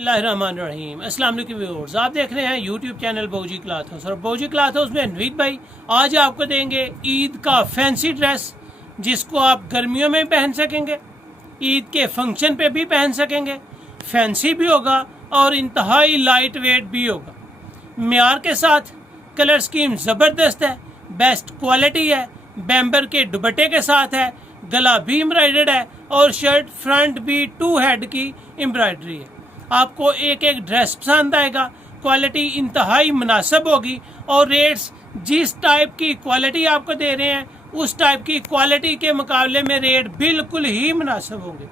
बिस्मिल्लाहिर्रहमानिर्रहीम। अस्सलाम वालेकुम व्यूअर्स, आप देख रहे हैं यूट्यूब चैनल बौजी क्लॉथ हाउस। और बौजी क्लॉथ हाउस में नवीद भाई आज आपको देंगे ईद का फैंसी ड्रेस, जिसको आप गर्मियों में पहन सकेंगे, ईद के फंक्शन पे भी पहन सकेंगे, फैंसी भी होगा और इंतहाई लाइट वेट भी होगा। म्यार के साथ कलर स्कीम ज़बरदस्त है, बेस्ट क्वालिटी है, बैम्बर के दुपट्टे के साथ है, गला भी एम्ब्रॉयडर्ड है और शर्ट फ्रंट भी 2 हेड की एम्ब्रॉयडरी है। आपको एक एक ड्रेस पसंद आएगा, क्वालिटी इंतहाई मुनासिब होगी और रेट्स जिस टाइप की क्वालिटी आपको दे रहे हैं उस टाइप की क्वालिटी के मुकाबले में रेट बिल्कुल ही मुनासिब होंगे।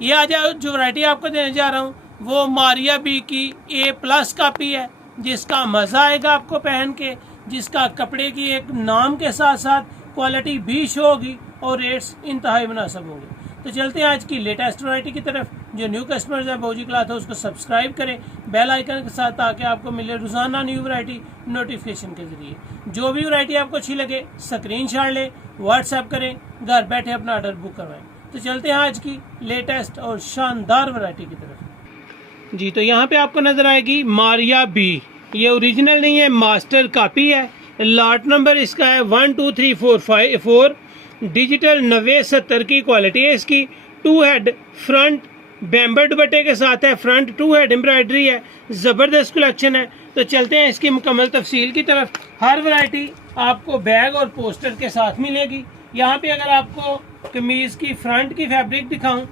ये आज जो वैरायटी आपको देने जा रहा हूँ वो मारिया बी की A+ कापी है, जिसका मज़ा आएगा आपको पहन के, जिसका कपड़े की एक नाम के साथ साथ क्वालिटी भी शो होगी और रेट्स इंतहाई मुनासिब होंगे। तो चलते हैं आज की लेटेस्ट वैरायटी की तरफ। जो न्यू कस्टमर्स हैं बौजी क्लॉथ हाउस उसको सब्सक्राइब करें बेल आइकन के साथ, ताकि आपको मिले रोज़ाना न्यू वैरायटी नोटिफिकेशन के जरिए। जो भी वैरायटी आपको अच्छी लगे स्क्रीनशॉट लें, व्हाट्सएप करें, घर बैठे अपना ऑर्डर बुक करवाएं। तो चलते हैं आज की लेटेस्ट और शानदार वैरायटी की तरफ। जी, तो यहाँ पे आपको नजर आएगी मारिया बी। ये ओरिजिनल नहीं है, मास्टर कॉपी है। लॉट नंबर इसका है 1 2 3 4 4। डिजिटल 90-70 की क्वालिटी है इसकी। 2 हेड फ्रंट बैम्बर दुपट्टे के साथ है, फ्रंट 2 हेड एम्ब्रॉयडरी है, ज़बरदस्त कलेक्शन है। तो चलते हैं इसकी मुकम्मल तफसील की तरफ। हर वैरायटी आपको बैग और पोस्टर के साथ मिलेगी। यहाँ पे अगर आपको कमीज़ की फ्रंट की फैब्रिक दिखाऊं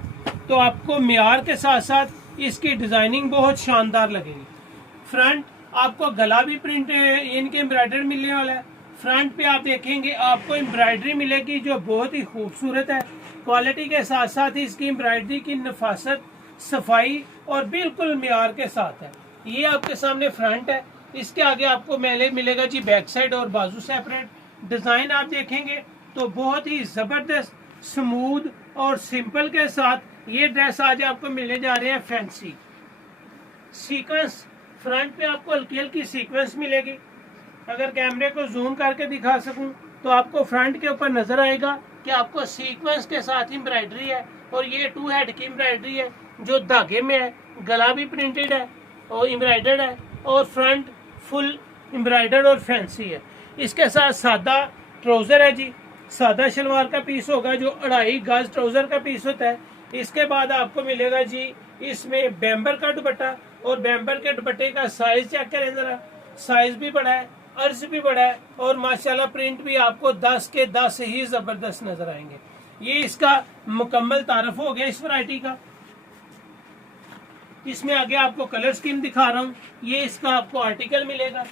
तो आपको म्यार के साथ साथ इसकी डिज़ाइनिंग बहुत शानदार लगेगी। फ्रंट आपको गला भी प्रिंट इनके एम्ब्रॉयडरी मिलने वाला है। फ्रंट पे आप देखेंगे आपको एम्ब्रॉयडरी मिलेगी जो बहुत ही खूबसूरत है। क्वालिटी के साथ साथ ही इसकी एम्ब्रॉयडरी की नफासत, सफाई और बिल्कुल म्यार के साथ है। ये आपके सामने फ्रंट है। इसके आगे आपको मिलेगा जी बैक साइड और बाजू सेपरेट। डिजाइन आप देखेंगे तो बहुत ही जबरदस्त, स्मूथ और सिंपल के साथ ये ड्रेस आज आपको मिलने जा रहे हैं फैंसी। सीक्वेंस फ्रंट पे आपको हल्की हल्की सीक्वेंस मिलेगी। अगर कैमरे को जूम करके दिखा सकूं तो आपको फ्रंट के ऊपर नजर आएगा कि आपको सीक्वेंस के साथ एम्ब्रॉयडरी है और ये 2 हेड की एम्ब्रॉयडरी है जो धागे में है। गला भी प्रिंटेड है और एम्ब्रॉयडर्ड है और फ्रंट फुल एम्ब्रॉयडर्ड और फैंसी है। इसके साथ सादा ट्राउजर है जी, सादा शलवार का पीस होगा जो 2.5 गज ट्राउजर का पीस होता है। इसके बाद आपको मिलेगा जी इसमें बैम्बर का दुपट्टा, और बैम्बर के दुपट्टे का साइज चेक करें जरा, साइज भी बड़ा है, अर्ज भी बड़ा है और माशाल्लाह प्रिंट भी आपको 10 के 10 ही जबरदस्त नजर आएंगे। ये इसका मुकम्मल तारफ हो गया इस वैरायटी का। इसमें आगे आपको कलर स्कीम दिखा रहा हूँ। ये इसका आपको आर्टिकल मिलेगा।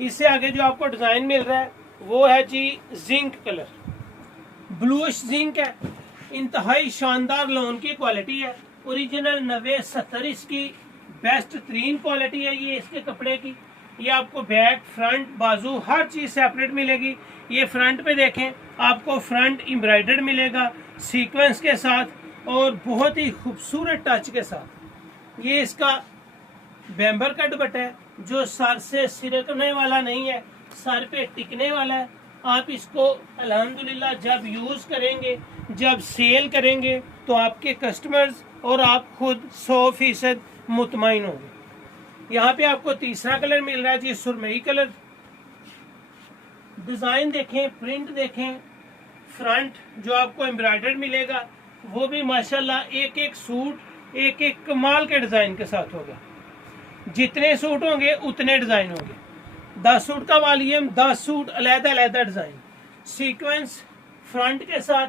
इससे आगे जो आपको डिजाइन मिल रहा है वो है जी जिंक कलर, ब्लूइश जिंक है। इंतहाई शानदार लोन की क्वालिटी है। ओरिजिनल 90-70 इसकी बेस्ट तरीन क्वालिटी है ये इसके कपड़े की। ये आपको बैक, फ्रंट, बाजू हर चीज सेपरेट मिलेगी। ये फ्रंट पे देखें आपको फ्रंट एम्ब्रॉयडर्ड मिलेगा सीक्वेंस के साथ और बहुत ही खूबसूरत टच के साथ। ये इसका बैम्बर का दुपट्टा है जो सर से सिरकने वाला नहीं है, सर पे टिकने वाला है। आप इसको अल्हम्दुलिल्लाह जब यूज करेंगे, जब सेल करेंगे तो आपके कस्टमर्स और आप खुद 100% मुतमईन होंगे। यहाँ पे आपको तीसरा कलर मिल रहा है जी सुरमई कलर। डिजाइन देखें, प्रिंट देखें, फ्रंट जो आपको एम्ब्रॉयडर्ड मिलेगा वो भी माशाल्लाह एक एक सूट एक एक कमाल के डिजाइन के साथ होगा। जितने सूट होंगे उतने डिजाइन होंगे। 10 सूट का वॉल्यूम, 10 सूट अलग-अलग डिजाइन। सीक्वेंस फ्रंट के साथ,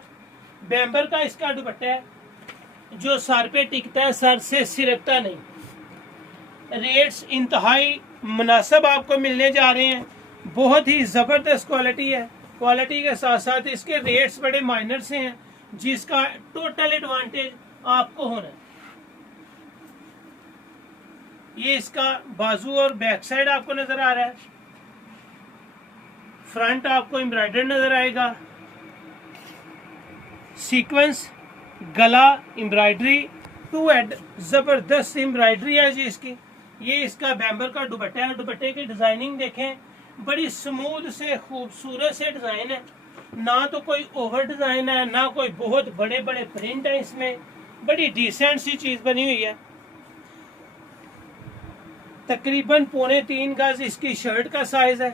बैम्बर का इसका दुपट्टा है जो सर पे टिकता है, सर से सिरकता नहीं। रेट्स इंतहाई मुनासिब आपको मिलने जा रहे हैं। बहुत ही जबरदस्त क्वालिटी है। क्वालिटी के साथ साथ इसके रेट्स बड़े माइनर से हैं, जिसका टोटल एडवांटेज आपको होना है। ये इसका बाजू और बैक साइड आपको नजर आ रहा है। फ्रंट आपको एम्ब्रॉयडर्ड नजर आएगा। सीक्वेंस, गला, एम्ब्रॉयडरी, 2 हेड जबरदस्त एम्ब्रॉयडरी है जी इसकी। ये इसका बैम्बर का दुपट्टा है। दुपट्टे की डिजाइनिंग देखें, बड़ी स्मूथ से खूबसूरत से डिजाइन है। ना तो कोई ओवर डिजाइन है, ना कोई बहुत बड़े बड़े प्रिंट है इसमें। बड़ी डिसेंट सी चीज बनी हुई है। तकरीबन 3.25 गज इसकी शर्ट का साइज है,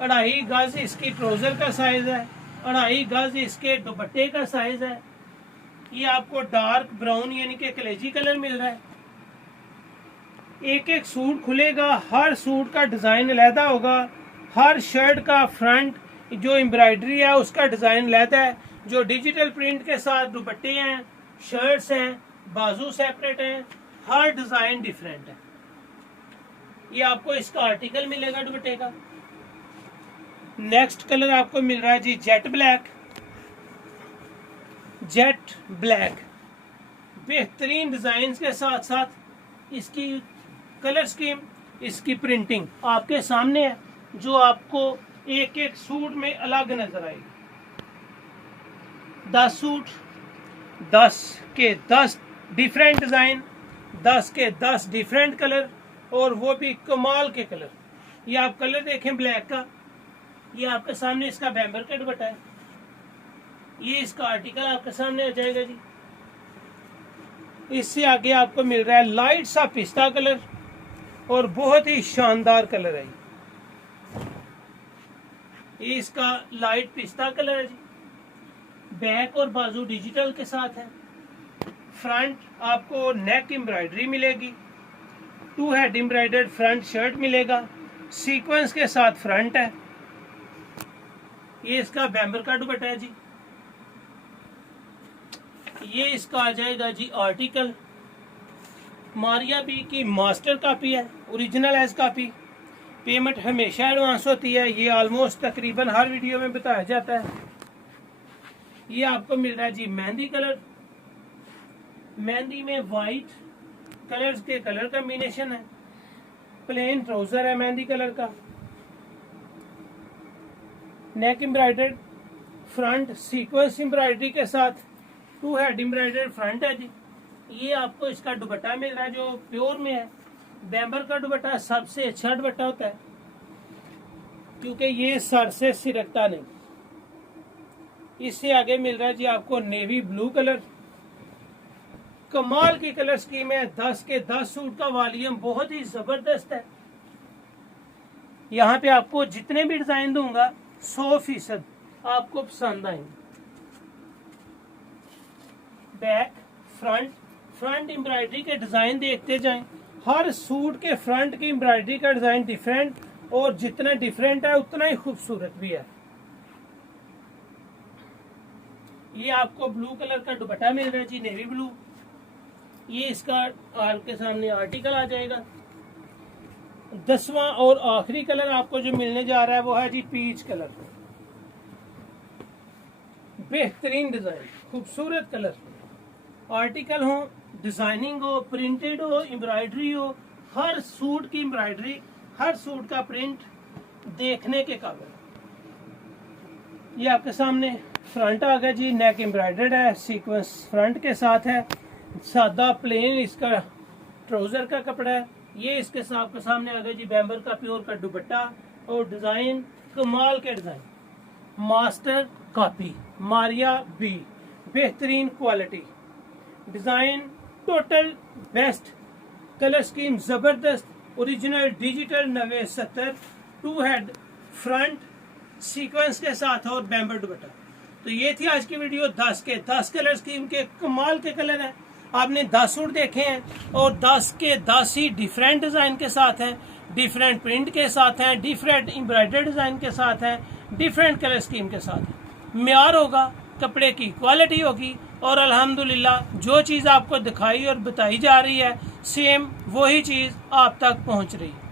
2.5 गज इसकी ट्राउजर का साइज है, 2.5 गज इसके दुपट्टे का साइज है। ये आपको डार्क ब्राउन यानी कि कलेजी कलर मिल रहा है। एक एक सूट खुलेगा, हर सूट का डिजाइन अलहदा होगा, हर शर्ट का फ्रंट जो एम्ब्रॉयडरी है उसका डिजाइन अलहदा है। जो डिजिटल प्रिंट के साथ दुपट्टे हैं, शर्ट्स हैं, बाजू सेपरेट हैं, हर डिजाइन डिफरेंट है। ये आपको इसका आर्टिकल मिलेगा दुपट्टे का। नेक्स्ट कलर आपको मिल रहा है जी जेट ब्लैक। जेट ब्लैक बेहतरीन डिजाइन के साथ साथ इसकी कलर स्कीम, इसकी प्रिंटिंग आपके सामने है, जो आपको एक एक सूट में अलग नजर आएगी। 10 सूट, 10 के 10 डिफरेंट डिजाइन, 10 के 10 डिफरेंट कलर, और वो भी कमाल के कलर। ये आप कलर देखें ब्लैक का, ये आपके सामने इसका बैम्बर का दुपट्टा है। ये इसका आर्टिकल आपके सामने आ जाएगा जी। इससे आगे आपको मिल रहा है लाइट सा पिस्ता कलर, और बहुत ही शानदार कलर है ये इसका लाइट पिस्ता कलर है जी। बैक और बाजू डिजिटल के साथ है। फ्रंट आपको नेक एम्ब्रॉयडरी मिलेगी, 2 हेड एम्ब्रॉयडर्ड फ्रंट शर्ट मिलेगा, सीक्वेंस के साथ फ्रंट है। ये इसका बैम्बर का दुपट्टा है जी। ये इसका आ जाएगा जी आर्टिकल। मारिया बी की मास्टर कॉपी है, ओरिजिनल एज कॉपी। पेमेंट हमेशा एडवांस होती है, ये ऑलमोस्ट तकरीबन हर वीडियो में बताया जाता है। ये आपको मिल रहा है जी मेहंदी कलर। मेहंदी में वाइट कलर्स के कलर कॉम्बिनेशन है। प्लेन ट्राउजर है मेहंदी कलर का। नेक एम्ब्रॉयडर्ड फ्रंट सीक्वेंस एम्ब्रॉयडरी के साथ 2 हेड एम्ब्रॉयडर्ड फ्रंट है जी। ये आपको इसका दुपट्टा मिल रहा है जो प्योर में है। बैम्बर का दुपट्टा सबसे अच्छा दुपट्टा होता है, क्योंकि ये सर से सिरकता नहीं। इससे आगे मिल रहा है जी आपको नेवी ब्लू कलर। कमाल की कलर स्कीम है। 10 के 10 सूट का वॉल्यूम बहुत ही जबरदस्त है। यहाँ पे आपको जितने भी डिजाइन दूंगा 100% आपको पसंद आएंगे। बैक फ्रंट एम्ब्रॉयडरी के डिजाइन देखते जाएं। हर सूट के फ्रंट की एम्ब्रॉयडरी का डिजाइन डिफरेंट, और जितना डिफरेंट है उतना ही खूबसूरत भी है। ये आपको ब्लू कलर का दुपट्टा मिल रहा है जी, नेवी ब्लू। ये इसका आपके सामने आर्टिकल आ जाएगा। 10वां और आखिरी कलर आपको जो मिलने जा रहा है वो है जी पीच कलर। बेहतरीन डिजाइन, खूबसूरत कलर। आर्टिकल हो, डिजाइनिंग हो, प्रिंटेड हो, एम्ब्रॉयडरी हो, हर सूट की एम्ब्रॉयडरी, हर सूट का प्रिंट देखने के काबिल। ये आपके सामने फ्रंट आ गया जी, नेक एम्ब्रॉयडर्ड है, सीक्वेंस फ्रंट के साथ है। सादा प्लेन इसका ट्राउजर का कपड़ा है। ये इसके साथ के सामने आ गया जी बैम्बर का प्योर का दुपट्टा, और डिजाइन कमाल के design. Master copy Maria B, बेहतरीन quality, design total best, colour scheme जबरदस्त, original digital 90-70, 2 head front sequence के साथ और बैम्बर दुपट्टा। तो ये थी आज की वीडियो। 10 के 10 कलर स्कीम के कमाल के कलर हैं। आपने 10 सूट देखे हैं, और 10 के 10 ही डिफरेंट डिजाइन के साथ हैं, डिफरेंट प्रिंट के साथ हैं, डिफरेंट एम्ब्रॉयडर्ड डिजाइन के साथ हैं, डिफरेंट कलर स्कीम के साथ। म्यार होगा, कपड़े की क्वालिटी होगी, और अल्हम्दुलिल्लाह जो चीज़ आपको दिखाई और बताई जा रही है सेम वही चीज़ आप तक पहुंच रही है।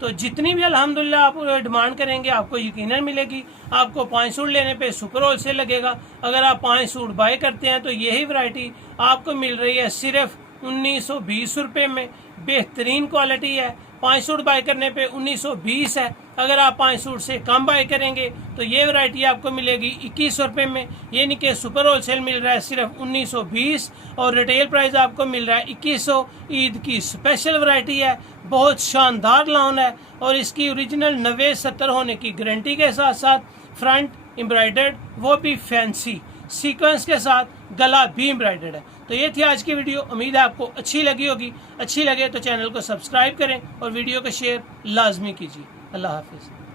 तो जितनी भी अल्हम्दुलिल्लाह आप डिमांड करेंगे आपको यकीनन मिलेगी। आपको 5 सूट लेने पे सुपर होलसेल लगेगा। अगर आप 5 सूट बाय करते हैं तो यही वैरायटी आपको मिल रही है सिर्फ 1920 रुपये में। बेहतरीन क्वालिटी है। 5 सूट बाय करने पे 1920 है। अगर आप 5 सूट से कम बाय करेंगे तो ये वैरायटी आपको मिलेगी 21 रुपये में। ये नहीं कि सुपर होलसेल मिल रहा है सिर्फ 1920 और रिटेल प्राइस आपको मिल रहा है 2100। ईद की स्पेशल वैरायटी है, बहुत शानदार लाउन है, और इसकी ओरिजिनल 90-70 होने की गारंटी के साथ साथ फ्रंट एम्ब्रॉयडर्ड, वो भी फैंसी सीक्वेंस के साथ, गला भी एम्ब्रॉयडर्ड है। तो ये थी आज की वीडियो। उम्मीद है आपको अच्छी लगी होगी। अच्छी लगे तो चैनल को सब्सक्राइब करें और वीडियो को शेयर लाजमी कीजिए। अल्लाह हाफिज़।